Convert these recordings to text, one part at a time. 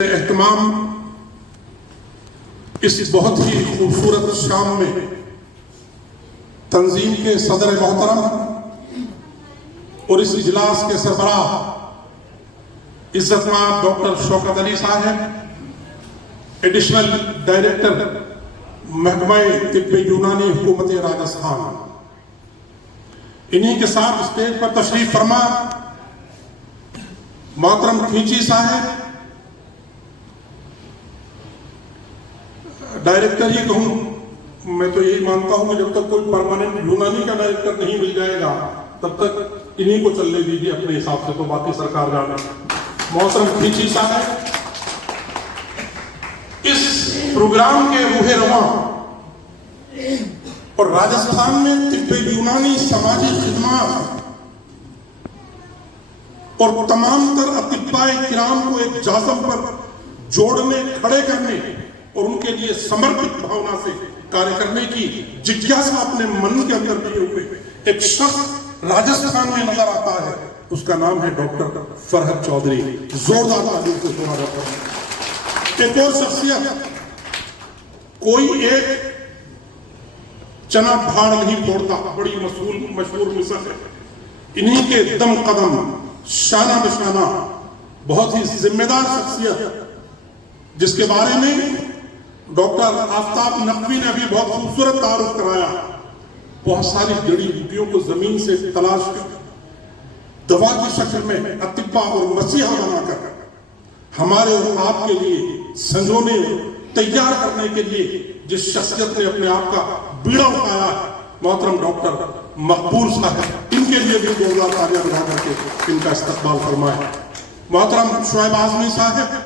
اہتمام اس بہت ہی خوبصورت شام میں تنظیم کے صدر محترم اور اس اجلاس کے سربراہ عزت مآب ڈاکٹر شوکت علی صاحب، ایڈیشنل ڈائریکٹر محکمہ طب یونانی حکومت راجستھان، انہی کے ساتھ اسٹیج پر تشریف فرما محترم کھینچی صاحب، ڈائریکٹر ہی کہوں، میں تو یہی مانتا ہوں کہ جب تک کوئی پرماننٹ یونانی کا ڈائریکٹر نہیں مل جائے گا تب تک انہی کو چلنے دیجیے اپنے حساب سے، تو باقی سرکار جانے۔ محترم کھینچی صاحب اس پروگرام کے روح رواں اور راجستھان میں طب یونانی سماجی خدمات اور تمام تر اطباء کرام کو ایک جازم پر جوڑنے، کھڑے کرنے اور ان کے لیے سمرپت بھاونا سے کاریہ کرنے کی جگیاسا اپنے من کے اندر لیے ہوئے ایک شخص راجستھان میں نظر آتا ہے، اس کا نام ہے ڈاکٹر فرحت چودھری۔ زوردار تعریف سے سوالات کریں۔ ایک اور شخصیت، کوئی ایک چنا بھاڑ نہیں پھوڑتا، بڑی مشہور مثال ہے، انہی کے دم قدم شانہ بشانہ بہت ہی ذمہ دار شخصیت جس کے بارے میں ڈاکٹر آفتاب نقوی نے ابھی بہت خوبصورت تعارف کرایا، بہت ساری جڑی بوٹیوں کو زمین سے تلاش کر دوا کی شکل میں اطباء اور مسیحا بنا کر ہمارے اور آپ کے لیے سنجونے تیار کرنے کے لیے جس شخصیت نے اپنے آپ کا بیڑا اٹھایا ہے، محترم ڈاکٹر مقبول صاحب، ان کے لیے بھی زوردار تالیاں بجا کر کے ان کا استقبال فرمائے۔ محترم شعیب اعظمی صاحب،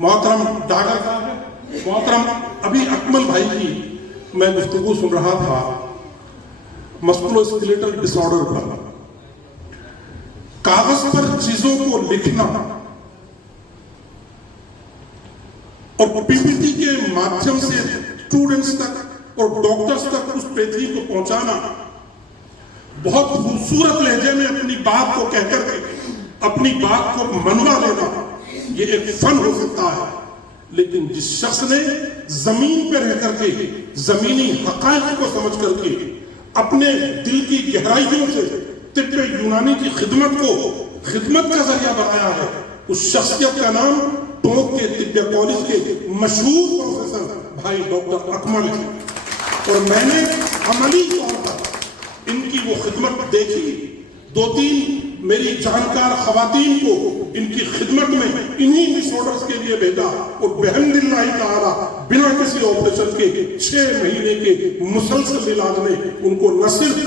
محترم ڈاگر صاحب، محترم ابھی اکمل بھائی کی میں گفتگو سن رہا تھا مسکولو اسکیلیٹل ڈس آرڈر پر، کاغذ پر چیزوں کو لکھنا اور پی پی ٹی کے مادھیم سے اسٹوڈنٹس تک اور ڈاکٹرز تک اس پیتھی کو پہنچانا، بہت خوبصورت لہجے میں اپنی بات کو کہہ کر کے اپنی بات کو منوا لینا، یہ ایک فن ہو سکتا ہے، لیکن جس شخص نے زمین پہ رہ کر کے زمینی حقائق کو سمجھ کر کے اپنے دل کی گہرائیوں سے طب یونانی کی خدمت کو خدمت کا ذریعہ بنایا ہے، اس شخصیت کا نام ٹونک کے طب کالج کے مشہور پروفیسر بھائی ڈاکٹر اکمل ہے، اور میں نے عملی طور پر ان کی وہ خدمت دیکھی۔ دو تین میری جانکار خواتین کو ان کی خدمت میں انہی ڈس آرڈرز کے لیے بھیجا، اور بحمد اللہ تعالی بنا کسی آپریشن کے 6 مہینے کے مسلسل علاج میں ان کو نہ صرف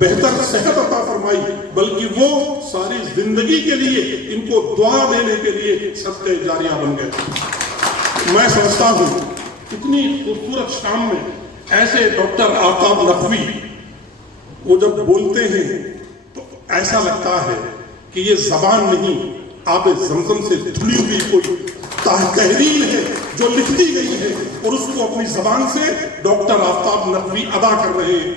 بہتر صحت عطا فرمائی بلکہ وہ ساری زندگی کے لیے ان کو دعا دینے کے لیے صدقہ جاریہ بن گئے۔ میں سمجھتا ہوں اتنی خوبصورت شام میں ایسے ڈاکٹر آفتاب نقوی وہ جب بولتے ہیں تو ایسا لگتا ہے کہ یہ زبان نہیں، آب زمزم سے دھلی ہوئی کوئی تحریر ہے جو لکھ دی گئی ہے، اور اس کو اپنی زبان سے ڈاکٹر آفتاب نقوی ادا کر رہے ہیں۔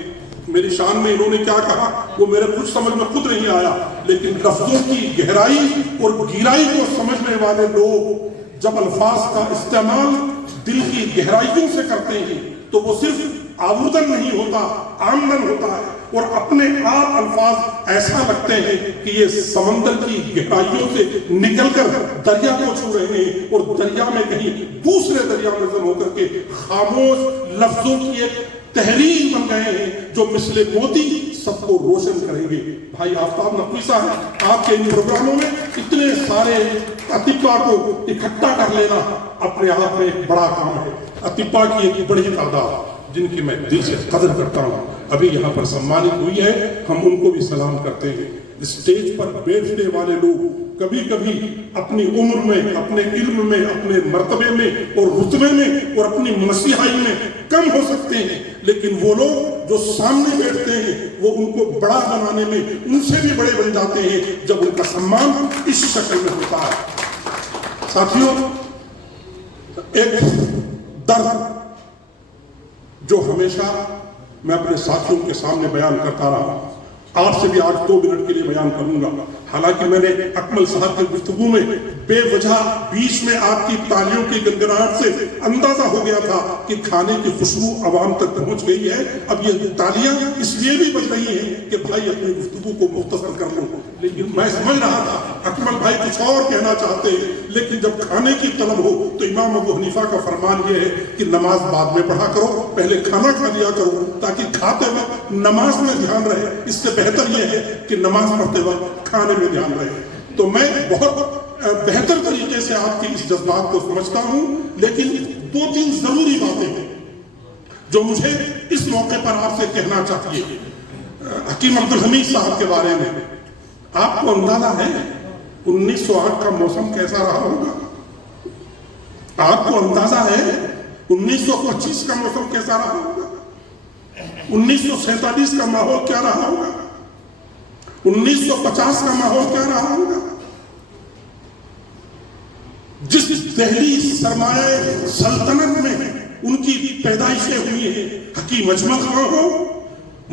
میری شان میں انہوں نے کیا کہا وہ میرے کچھ سمجھ میں خود نہیں آیا، لیکن لفظوں کی گہرائی اور گہرائی کو سمجھنے والے لوگ جب الفاظ کا استعمال دل کی گہرائیوں سے کرتے ہیں تو وہ صرف آوردن نہیں ہوتا، آمدن ہوتا ہے، اور اپنے آپ الفاظ ایسا لگتے ہیں کہ یہ سمندر کی گہرائیوں سے نکل کر دریا کو چھو رہے ہیں، اور دریا میں کہیں دوسرے دریا میں ضم ہو کر کے خاموش لفظوں کی ایک تحریر بن گئے ہیں جو مثل موتی سب کو روشن کریں گے۔ بھائی آفتاب نقوی صاحب، آپ کے ان پروگراموں میں اتنے سارے اطباء کو اکٹھا کر لینا اپنے آپ میں ایک بڑا کام ہے۔ اطباء کی ایک بڑی تعداد جن کی میں دل سے قدر کرتا ہوں ابھی یہاں پر سمانت ہوئی ہے، ہم ان کو بھی سلام کرتے ہیں۔ اسٹیج پر بیٹھنے والے لوگ کبھی کبھی اپنی عمر میں، اپنے علم میں، اپنے مرتبے میں اور رتبے میں اور اپنی مسیحائی میں کم ہو سکتے ہیں، لیکن وہ لوگ جو سامنے بیٹھتے ہیں وہ ان کو بڑا بنانے میں ان سے بھی بڑے بن جاتے ہیں جب ان کا سمان اس شکل میں ہوتا ہے۔ ساتھیوں، ایک درد جو ہمیشہ میں اپنے ساتھیوں کے سامنے بیان کرتا رہا، آپ سے بھی آج 2 منٹ کے لیے بیان کروں گا۔ حالانکہ میں نے اکمل صاحب کی گفتگو میں بے وجہ بیچ میں آپ کی تالیوں کی گنگناہٹ سے اندازہ ہو گیا تھا کہ کھانے کی خوشبو عوام تک پہنچ گئی ہے. اب یہ تالیاں اس لیے بھی بج رہی ہیں کہ بھائی اپنی گفتگو کو مختصر کر لو. لیکن میں سمجھ رہا تھا اکمل بھائی کچھ اور کہنا چاہتے ہیں، لیکن جب کھانے کی طلب ہو تو امام ابو حنیفہ کا فرمان یہ ہے کہ نماز بعد میں پڑھا کرو، پہلے کھانا کھا لیا کرو تاکہ کھاتے وقت نماز میں دھیان رہے. اس سے بہتر یہ ہے کہ نماز پڑھتے وقت کھانے میں دھیان رہے. تو میں بہت بہتر طریقے سے آپ کی اس جذبات کو سمجھتا ہوں، لیکن 2-3 ضروری باتیں ہیں جو مجھے اس موقع پر آپ سے کہنا چاہیے. حکیم عبدالحمید صاحب کے بارے میں آپ کو اندازہ ہے 1908 کا موسم کیسا رہا ہوگا؟ آپ کو اندازہ ہے 1925 کا موسم کیسا رہا ہوگا؟ 1947 کا ماحول کیا رہا ہوگا؟ 1950 کا ماحول کیا رہا ہوگا؟ جس دہلی سرمایہ سلطنت میں ان کی پیدائشیں ہوئی ہیں، حکیم اجمل خان ہو،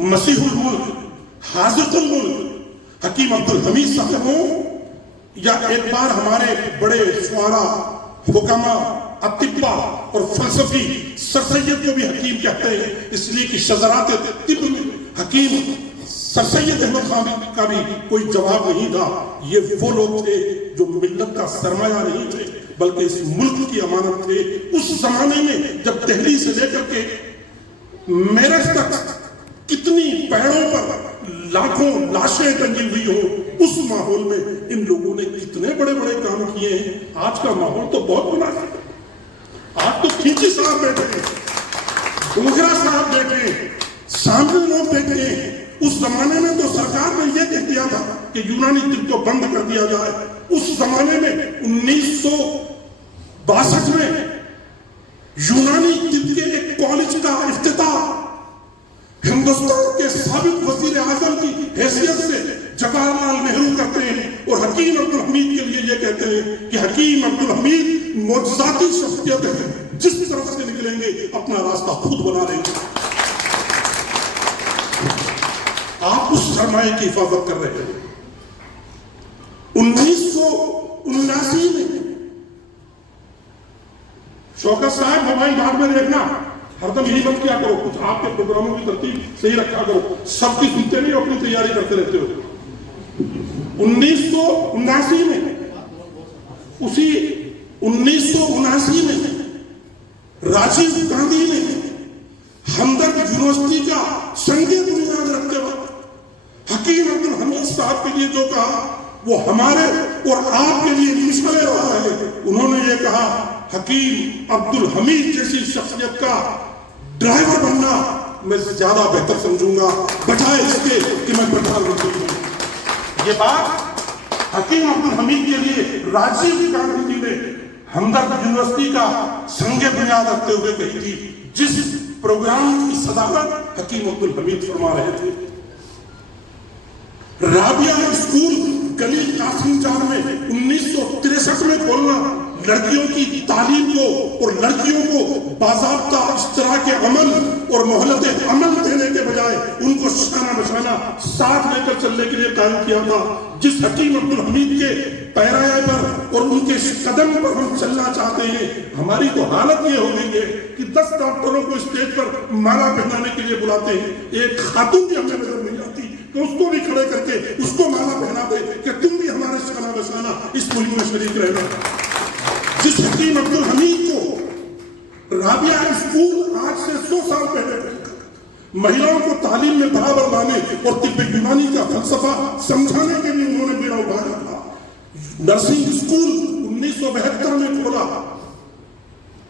مسیح الملک، حاذق الملک حکیم عبدالحمید صاحب ہو، یا ایک بار ہمارے بڑے شعراء، حکماء، اطباء اور فلسفی سر سید کو بھی حکیم کہتے ہیں، اس لیے کہ شذرات طب میں حکیم سر سید احمد خان کا بھی کوئی جواب نہیں تھا. یہ وہ لوگ تھے جو ملت کا سرمایہ نہیں تھے بلکہ اس ملک کی امانت تھے. اس زمانے میں جب دہلی سے لے کر کے میرٹھ تک کتنی پیڑوں پر لاکھوں لاشیں ٹنگی ہوئی ہوں، اس ماحول میں ان لوگوں نے کتنے بڑے بڑے کام کیے ہیں. آج کا ماحول تو بہت بنا ہے. آج تو کھینچی صاحب بیٹھے ہیں، ڈوگرا صاحب بیٹھے ہیں، سامنے لوگ بیٹھے ہیں. اس زمانے میں تو سرکار نے یہ کہہ دیا تھا کہ یونانی طب کو بند کر دیا جائے. اس زمانے میں 1962 میں یونانی طب کے ایک کالج کا افتتاح ہندوستان کے سابق وزیر اعظم کی حیثیت سے جواہر لال نہرو کرتے ہیں، اور حکیم عبدالحمید کے لیے یہ کہتے ہیں کہ حکیم عبدالحمید معجزاتی شخصیت ہے، جس طرف سے نکلیں گے اپنا راستہ خود بنا لیں گے. آپ اس سرمایہ کی حفاظت کر رہے ہیں. 1979 میں شوکت صاحب موبائل بعد میں دیکھنا، ہر دم یہی مت کیا کرو، کچھ آپ کے پروگراموں کی ترتیب صحیح رکھا کرو، سب کی سنتے نہیں اپنی تیاری کرتے رہتے ہو. 1979 میں اسی 1979 میں راجیو گاندھی نے ہمدرد یونیورسٹی کا سنگ بنیاد رکھتے وقت حکیم عبدالحمید صاحب کے لیے جو کہا وہ ہمارے اور آپ کے لیے مشکل رہا ہے. انہوں نے یہ کہا حکیم عبدالحمید جیسی شخصیت کا ڈرائیور بننا میں زیادہ بہتر سمجھوں گا بجائے اس کے کہ میں پردھان منتری ہوں. یہ بات حکیم عبدالحمید کے لیے راجیو گاندھی جی نے ہمدرد یونیورسٹی کا سنگ بنیاد رکھتے ہوئے کہی تھی، جس پروگرام کی صدارت حکیم عبدالحمید فرما رہے تھے. رابعہ اسکول گلی قاسم جان میں 1963 میں کھولنا، لڑکیوں کی تعلیم کو اور لڑکیوں کو باضابطہ اشتراک عمل اور مہلت عمل دینے کے بجائے ان کو شانہ بشانہ ساتھ لے کر چلنے کے لیے قائم کیا تھا. جس حکیم عبدالحمید کے پیرائے پر اور ان کے قدم پر ہم چلنا چاہتے ہیں، ہماری تو حالت یہ ہو گئی ہے کہ 10 ڈاکٹروں کو اسٹیج پر مالا پہنانے کے لیے بلاتے ہیں، ایک خاتون بھی ہمیں نظر نہیں آتی کہ اس کو بھی کھڑے کر کے اس کو مالا پہنا دے کہ تم بھی ہمارے شانہ بشانہ اس ملک میں شریک رہنا. جس حکیم عبدالحمید کو رابعہ اسکول آج سے 100 سال پہلے مہیلاؤں کو تعلیم میں برابر لانے اور طب یونانی کا فلسفہ سمجھانے کے لیے انہوں نے بیڑا اٹھایا تھا. نرسنگ اسکول 1972 میں کھولا،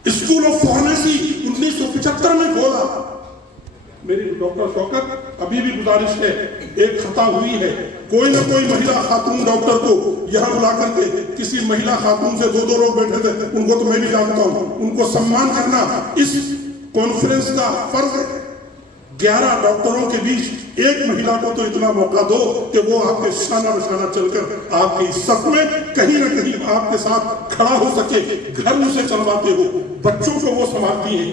اسکول آف فارمیسی 1975 میں کھولا. میری ڈاکٹر شوکت ابھی بھی گزارش ہے، ایک خطا ہوئی ہے، کوئی نہ کوئی مہیلا خاتون ڈاکٹر کو یہاں بلا کر کے، کسی مہیلا خاتون سے 2 لوگ بیٹھے تھے، ان کو تو میں بھی جانتا ہوں، ان کو سمان کرنا اس کانفرنس کا فرض ہے. 11 ڈاکٹروں کے بیچ ایک مہیلا کو تو اتنا موقع دو کہ وہ آپ کے شانہ بشانہ چل کر آپ کی صف میں کہیں نہ کہیں آپ کے ساتھ کھڑا ہو سکے. گھر اسے چلواتے ہو، بچوں کو وہ سنبھالتی ہیں،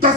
10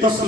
10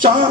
4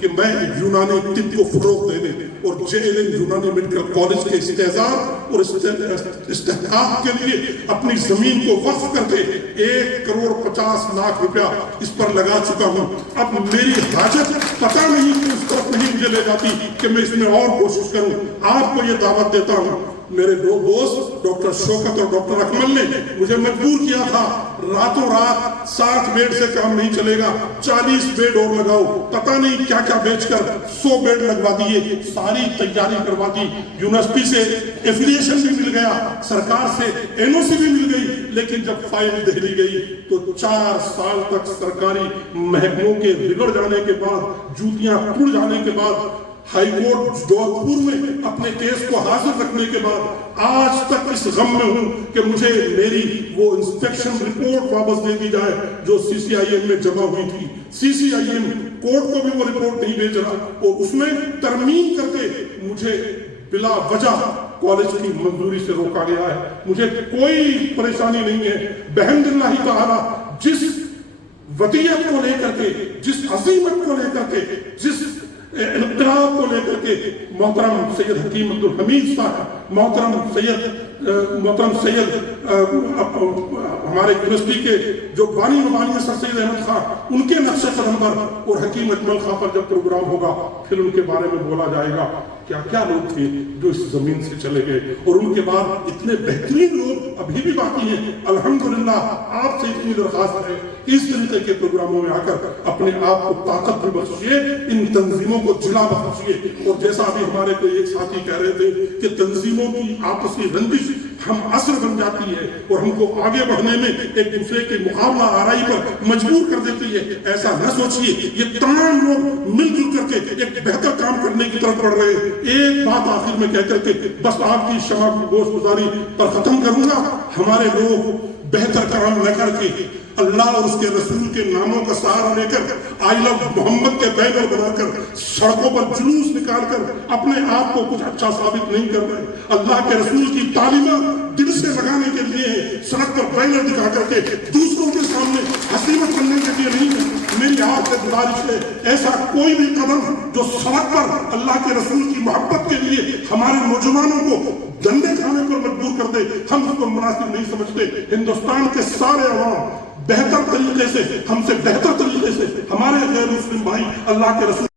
کہ میں یونانی طب کو فروغ دینے اور JLN یونانی میڈیکل کالج کے استحصال اور استحقاق کے لیے اپنی زمین کو وقف کر کے 1,50,00,000 روپیہ اس پر لگا چکا ہوں. اب میری حاجت پتہ نہیں کہ اس طرف نہیں مجھے لے جاتی کہ میں اس میں اور کوشش کروں. آپ کو یہ دعوت دیتا ہوں. میرے دو دوست ڈاکٹر شوکت اور ڈاکٹر اکمل نے مجھے مجبور کیا تھا راتوں رات 60 بیڈ سے کام نہیں چلے گا, 40 بیڈ اور لگاؤ. پتہ نہیں کیا کیا بیچ کر 100 بیڈ لگوا دیے, ساری تیاری کروا دی. یونیورسٹی سے ایفیلیشن بھی مل گیا, سرکار سے NOC بھی مل گئی, لیکن جب فائل دہلی گئی تو 4 سال تک سرکاری محکموں کے بگڑ جانے کے بعد, جوتیاں ٹوٹ جانے کے بعد, ہائی کورٹ جودھپور میں اپنے کیس کو حاضر رکھنے کے بعد آج تک اس غم میں ہوں کہ مجھے میری وہ انسپیکشن رپورٹ واپس دے دی جائے جو CCIM میں جمع ہوئی تھی. CCIM کورٹ کو بھی وہ رپورٹ نہیں بھیج رہا اور اس میں ترمیم کر کے مجھے بلا وجہ کالج کی منظوری سے روکا گیا ہے. مجھے کوئی پریشانی نہیں ہے. بحمد اللہ تعالی جس وطیت کو لے کر کے, جس عظیمت کو لے کر کے, جس انقلاب کو لے کر کے محترم سید حکیم عبدالحمید صاحب, محترم سید ہمارے یونیورسٹی کے جو بانی مبانی سر سید احمد خان, ان کے نقش قدم پر اور حکیم اکمل خان پر جب پروگرام ہوگا پھر ان کے بارے میں بولا جائے گا. کیا کیا لوگ تھے جو اس زمین سے چلے گئے, اور ان کے بعد اتنے بہترین لوگ ابھی بھی باقی ہیں. الحمدللہ آپ سے اتنی درخواست ہے اس طریقے کے پروگراموں میں آ کر اپنے آپ کو طاقت بھی بخشیے, ان تنظیموں کو جلا بخشیے. اور جیسا ابھی ہمارے کوئی ایک ساتھی کہہ رہے تھے کہ تنظیموں کی آپسی رنجش ہم اثر بن جاتی ہے اور ہم کو آگے بڑھنے میں ایک دوسرے کے مقابلہ آرائی پر مجبور کر دیتی ہے. ایسا نہ سوچیے, یہ تمام لوگ مل جل کر کے ایک بہتر کام کرنے کی طرف بڑھ رہے ہیں. ایک بات آخر میں کہہ کر کے بس آپ کی شمع کی گوش گزاری پر ختم کروں گا. ہمارے لوگ بہتر کام نہ کر کے اللہ اور اس کے رسول کے ناموں کا سہارا لے کر, آئی لو محمد کے بینر بنا کر, سڑکوں پر جلوس نکال کر اپنے آپ کو کچھ اچھا ثابت نہیں کر رہے. اللہ کے رسول کی تعلیمات دل سے لگانے کے لیے, سڑک پر بینر دکھا کر کے دوسروں کے سامنے حسینت بننے کے لیے نہیں ہے. میری آپ سے گزارش ہے, ایسا کوئی بھی قدم جو سڑک پر اللہ کے رسول کی محبت کے لیے ہمارے نوجوانوں کو ڈنڈے کھانے پر مجبور کر دے, ہم اس کو مناسب نہیں سمجھتے. ہندوستان کے سارے عوام بہتر طریقے سے, ہم سے بہتر طریقے سے ہمارے غیر مسلم بھائی اللہ کے رسول